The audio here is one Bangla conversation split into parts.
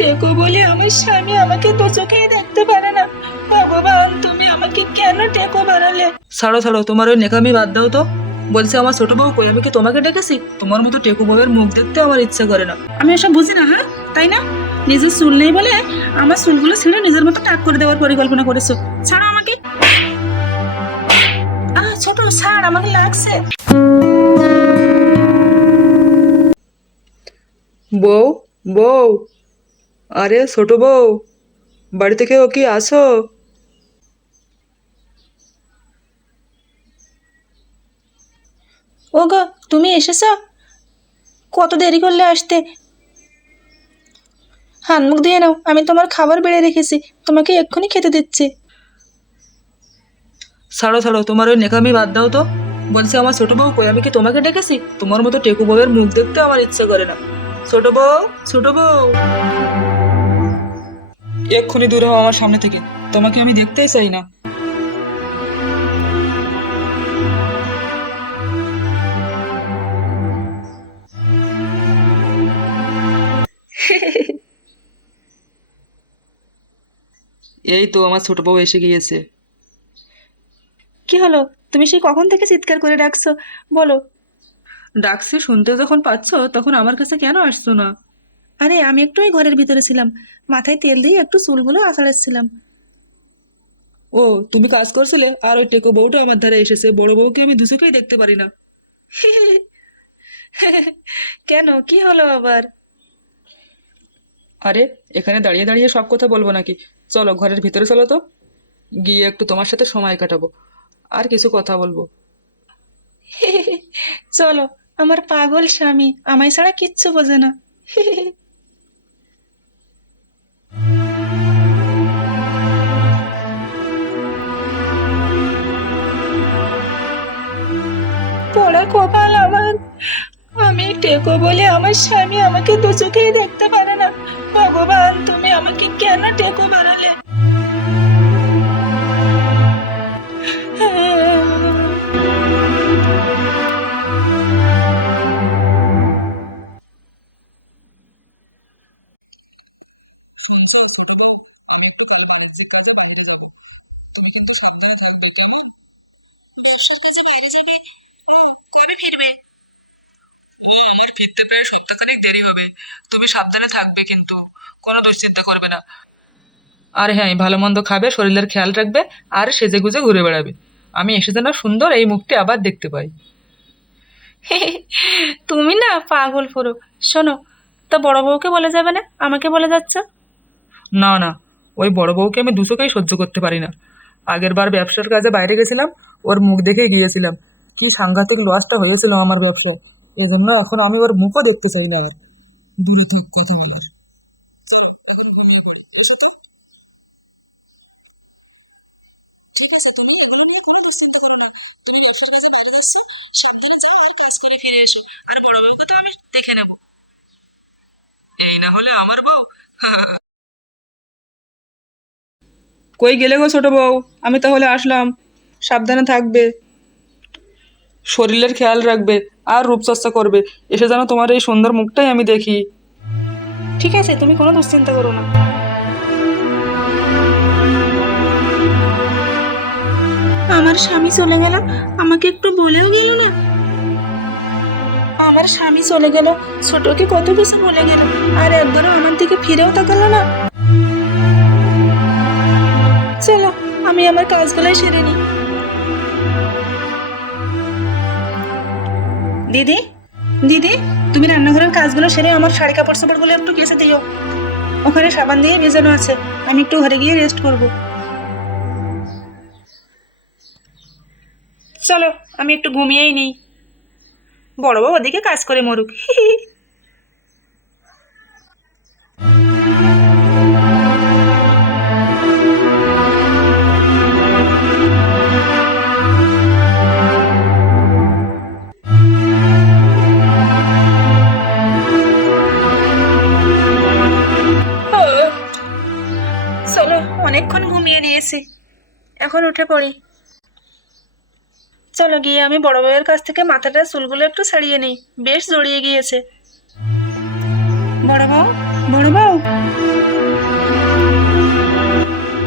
টেকো বলে আমার স্বামী আমাকে দু চোখেই দেখতে পারে না। ভগবান, তুমি আমাকে কেন টেকো বানালে? ছাড়ো ছাড়ো, তোমার ওই নেকামি বাদ দাও তো। বলছে আমার ছোট বউ কই, আমি কি তোমাকে ডেকেছি? তোমার মতো টেকো বউয়ের মুখ দেখতে আমার ইচ্ছা করে না। আমি এসব বুঝি না, হ্যাঁ তাই না? নিজের চুল নেই বলে আমার চুলগুলো ছিঁড়ে নিজের মতো টাক করে দেওয়ার পরিকল্পনা করেছো। ছাড়ো আমাকে। ছোট ছাড়, আমাকে লাগছে। বউ, বউ, আরে ছোট বউ, বাড়িতে কেউ কি আসো? ও গো, তুমি এসেছো? কত দেরি করলে আসতে? হাত মুখ দিয়ে নাও, আমি তোমার খাবার বেড়ে রেখেছি, তোমাকে এক্ষুনি খেতে দিচ্ছি। ছাড়ো ছাড়ো, তোমার ওই নেকামি বাদ দাও তো। বলছে আমার ছোট বউ কই, আমি কি তোমাকে ডেকেছি? তোমার মতো টেকো বউয়ের মুখ দেখতে আমার ইচ্ছা করে না। ছোট বউ, ছোট বউ, এক্ষুনি দূরে হও আমার সামনে থেকে। তোমাকে আমি দেখতেই চাই না। এই তো আমার ছোট বউ এসে গিয়েছে। কি হলো? তুমি সেই কখন থেকে চিৎকার করে ডাকছো? বলো। ডাকছি শুনতে যখন পাচ্ছ, তখন আমার কাছে কেন আসছো না? আরে আমি একটু ওই ঘরের ভিতরে ছিলাম, মাথায় তেল দিয়ে একটু চুলগুলো আঁচড়াচ্ছিলাম। ও, তুমি কাজ করছিলে আর ওই টেকো বউটা আমার ধারে এসেছে। বড় বউকে আমি দুচোখেই দেখতে পারি না। কেন, কি হলো আবার? আরে, এখানে দাঁড়িয়ে দাঁড়িয়ে সব কথা বলবো নাকি? চলো ঘরের ভিতরে চলো তো, গিয়ে একটু তোমার সাথে সময় কাটাবো আর কিছু কথা বলবো। চলো, আমার পাগল স্বামী আমায় ছাড়া কিচ্ছু বোঝে না। পোড়া কপাল আমার। আমি টেকো বলে আমার স্বামী আমাকে দু চোখেই দেখতে পারে না। ভগবান, তুমি আমাকে কেন টেকো বানালে? আমার ফিরতে প্রায় সপ্তাহখানেক দেরি হবে। তুমি সাবধানে থাকবে কিন্তু, কোনো দুশ্চিন্তা করবে না। আর হ্যাঁ, ভালো মন্দ খাবে, শরীরের খেয়াল রাখবে, আর সেজে গুজে ঘুরে বেড়াবে। আমি এসে যেন সুন্দর এই মুখটি আবার দেখতে পাই। তুমি না পাগল পুরো। শোনো, তা বড় বউকে বলে যাবে না, আমাকে বলে যাচ্ছ? না না, ওই বড় বউকে আমি দুচোখেই সহ্য করতে পারি না। আগের বার ব্যবসার কাজে বাইরে গেছিলাম, ওর মুখ দেখেই গিয়েছিলাম। কি সাংঘাতিক লসটা হয়েছিল আমার ব্যবসা। এই জন্য এখন আমি ওর মুখও দেখতে চাই না আর। দূরে থাক, কথা বলো না। আর বড় বউকে তো আমি দেখে নেবো, এই না হলে আমার বউ। কই গেলে গো ছোট বউ? আমি তাহলে আসলাম। সাবধানে থাকবে, শরীরের খেয়াল রাখবে, আর রূপচর্চা করবে। এসে যেন তোমার এই সুন্দর মুখটাই আমি দেখি। ঠিক আছে, তুমি কোনো দুশ্চিন্তা করো না। আমার স্বামী চলে গেল, আমাকে একটু বলেও গেল না। আমার স্বামী চলে গেল, ছোটকে কত কিছু বলে গেল, আর একবারও আমার দিকে ফিরেও তাকালো না। চলো, আমি আমার কাজগুলোই সেরে নিই। দিদি, দিদি, তুমি রান্নাঘরের কাজগুলো সেরে আমার শাড়ি কাপড় চোপড়গুলো একটু কেচে দিও। ওখানে সাবান দিয়ে ভেজানো আছে, আমি একটু ঘরে গিয়ে রেস্ট করব। চলো, আমি একটু ঘুমিয়েই নেই। বড় বউ ওদিকে কাজ করে মরুক। চলো, অনেকক্ষণ ঘুমিয়ে নিয়েছি, এখন উঠে পড়ি। চলো গিয়ে আমি বড় বউয়ের কাছ থেকে মাথাটার চুলগুলো একটু ছাড়িয়ে নিই, বেশ জড়িয়ে গিয়েছে। বড় বউ, বড় বউ,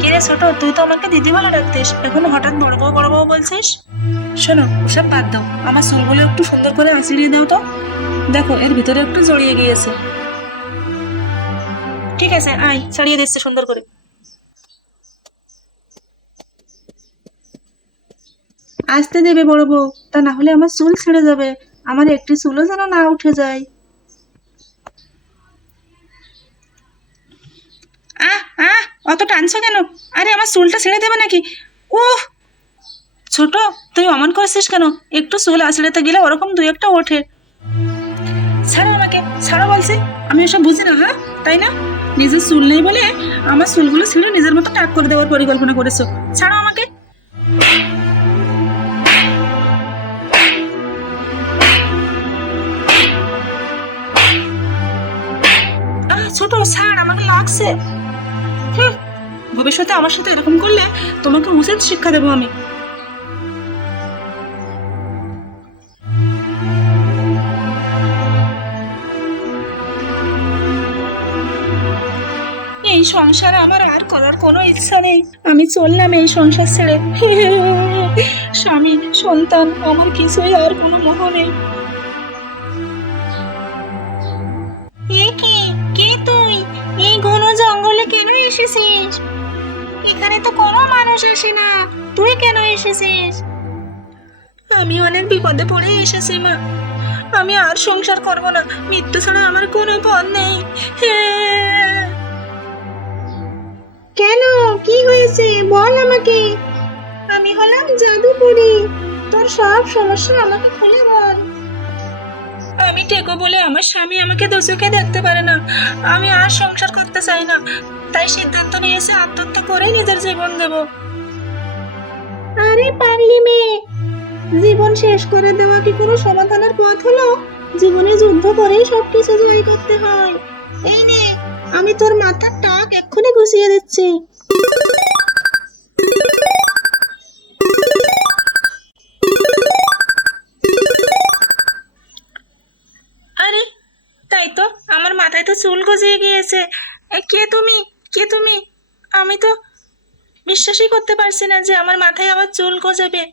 কিরে ছোট, তুই তো আমাকে দিদি বলে ডাকতিস, এখন হঠাৎ বড় বউ বলছিস? শোনো, ওসব বাদ দাও, আমার চুলগুলো একটু সুন্দর করে আঁচড়িয়ে দাও তো। দেখো এর ভিতরে একটু জড়িয়ে গিয়েছে। ঠিক আছে, আয় ছাড়িয়ে দিচ্ছে সুন্দর করে। আসতে দেবে বড় বউ, তা না হলে আমার চুল ছেড়ে যাবে, আমার একটি চুলও যেন না উঠে যায়। আহ আহ, অত টানছো কেন? আরে আমার চুলটা ছেড়ে দেবে নাকি? উহ, ছোট, তুই অমন করছিস কেন? একটু চুল আঁচড়াতে গেলে ওরকম দুই একটা ওঠে। ছাড়ো আমাকে, ছাড়ো বলছি। আমি ওসব বুঝি না, হ্যাঁ তাই না? নিজের চুল নেই বলে আমার চুলগুলো ছিঁড়ে নিজের মতো টাক করে দেওয়ার পরিকল্পনা করেছো। ছাড়ো আমাকে। ছোট ছাড়, আমাকে লাগছে। হুম, ভবিষ্যতে আমার সাথে এরকম করলে তোমাকে উচিত শিক্ষা দেবো আমি। এই সংসার আমার আর করার কোনো ইচ্ছা নেই, আমি চললাম এই সংসার ছেড়ে। স্বামী সন্তান আমার কিছুই আর কোনো মোহ নেই। এ কি, কে তুই? এই ঘন জঙ্গলে কেন এসেছিস? এখানে তো কোনো মানুষ আসে না, তুই কেন এসেছিস? আমি অনেক বিপদে পড়ে এসেছি মা, আমি আর সংসার করব না, মৃত্যু ছাড়া আমার কোনো পথ নেই। কেন, কি হয়েছে বল আমাকে। আমি হলাম জাদুকরি, তোর সব সমস্যা আমাকে খুলে বল। আমি টেকো বলে আমার স্বামী আমাকে দু চোখে দেখতে পারে না, আমি আর সংসার করতে চাই না, তাই সিদ্ধান্ত নিয়েছে আত্মহত্যা করে নিজের জীবন দেব। আরে পাগলি মেয়ে, জীবন শেষ করে দেওয়া কি কোনো সমাধানের পথ হলো? জীবনে যুদ্ধ করেই সবকিছু জয় করতে হয়। এই নে, আমি তোর মাথার টাক এক্ষুনি ঘুষিয়ে দিচ্ছি। আরে তাই তো, আমার মাথায় তো চুল গজিয়ে গিয়েছে। কে তুমি, কে তুমি? আমি তো বিশ্বাসই করতে পারছি না যে আমার মাথায় আবার চুল গজাবে।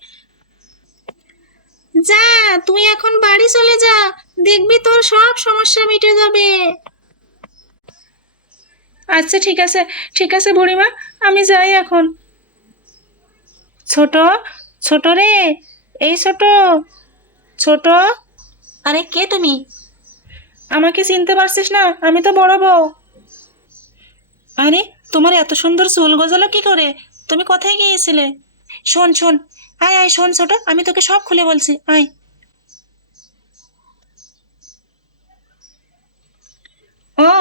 যা, তুই এখন বাড়ি চলে যা, দেখবি তোর সব সমস্যা মিটে যাবে। আচ্ছা ঠিক আছে, ঠিক আছে বুড়িমা, আমি যাই এখন। ছোট, ছোট রে, এই ছোট, ছোট। আরে কে তুমি? আমাকে চিনতে পারছিস না? আমি তো বড় বউ। আরে তোমার এত সুন্দর চুল গজালো কি করে? তুমি কোথায় গিয়েছিলে? শোন শোন, আয় আয়, শোন ছোট, আমি তোকে সব খুলে বলছি, আয়। ও,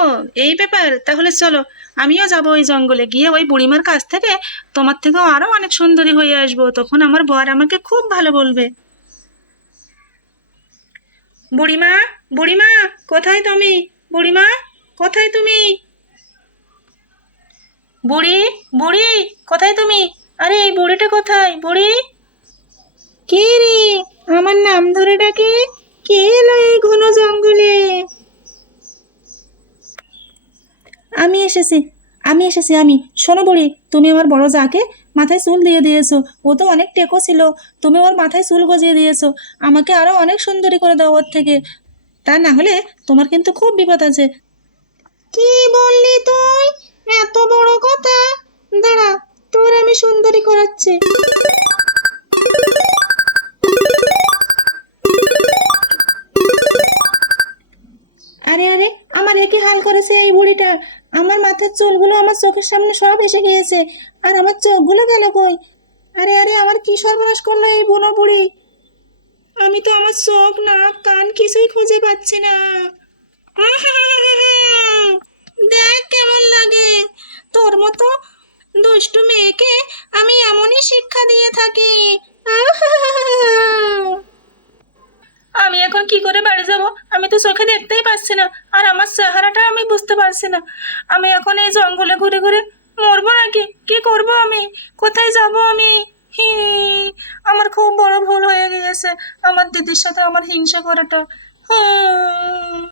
এই ব্যাপার, তাহলে চলো, আমিও যাবো ওই জঙ্গলে, গিয়ে ওই বুড়িমার কাছ থেকে তোমার থেকেও আরো অনেক সুন্দরী হয়ে আসবো, তখন আমার বর আমাকে খুব ভালো বলবে। বুড়িমা, বুড়িমা, কোথায় তুমি? বুড়িমা, কোথায় তুমি? বুড়ি, বুড়ি, কোথায় তুমি? আরে এই বুড়িটা কোথায়? বুড়ি, কে রে আমার নাম ধরে ডাকে? কে এলো এই ঘন জঙ্গলে? আমি এসেছি, আমি এসেছি আমি। শোনো বুড়ি, তুমি আমার বড় যাকে মাথায় চুল দিয়ে দিয়েছো, ও তো অনেক টেকো ছিল, তুমি ওর মাথায় চুল গজিয়ে দিয়েছো, আমাকে আরো অনেক সুন্দরী করে দাও ওর থেকে, তা না হলে তোমার কিন্তু খুব বিপদ আছে। কি বললি তুই? এত বড় কথা? দাঁড়া, তোর আমি সুন্দরী করাচ্ছি। আরে আরে, আমার একই হাল করেছে এই বুড়িটা, আমার মাথার চুলগুলো আমার চোখের সামনে সব এসে গিয়েছে, আর আমার চোখগুলো গেল কই? আরে আরে, আমার কি সর্বনাশ করলো এই বুনো বুড়ি? আমি তো আমার চোখ নাক কান কিছুই খুঁজে পাচ্ছি না। দেখ কেমন লাগে, তোর মতো দুষ্টু মেয়েকে আমি এমনই শিক্ষা দিয়ে থাকি। আমি এখন কি করে বাড়ি যাব? আমি তো চোখে দেখতেই পাচ্ছি না, আর আমার চেহারাটা আমি বুঝতে পারছি না। আমি এখন এই জঙ্গলে ঘুরে ঘুরে মরবো নাকি কি করব আমি? কোথায় যাব আমি? হি, আমার খুব বড় ভুল হয়ে গিয়েছে আমার দিদির সাথে আমার হিংসা করাটা। হুম।